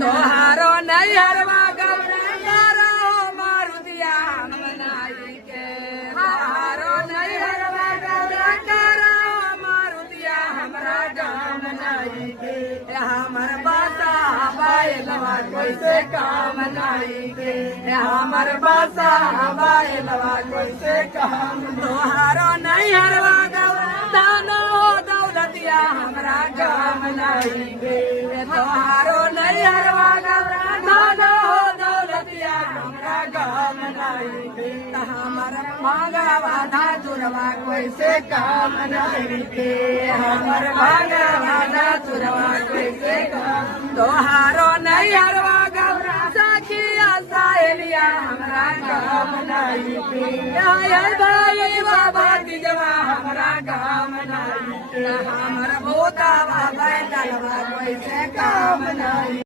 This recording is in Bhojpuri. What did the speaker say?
तोहारो नैहरवा गौरा मारुतिया मनाई के तोहारो नैहरवा गौरा मारुतिया हमरा गाँव मनाई के हमर बासा बायलवा कैसे काम नाई के हमर बासा बायलवा कैसे काम तोहारो नैहरवा गौरा दानो दौलतिया हमरा गाँव मनाई के तोहारो नैहरवा गौरा दानो दौलतिया हमरा गाँव मनाई के हमर भागवा धातुरवा कैसे काम नाई के हमर भागवा धातुरवा कैसे काम तोहारो नैहरवा गौरा सखिया सहेलिया हमरा गाँव मनाई के भाई बाबा तिजवा हमरा गाँव मनाई के हमर भूतावा बैठलवा कैसे काम नाई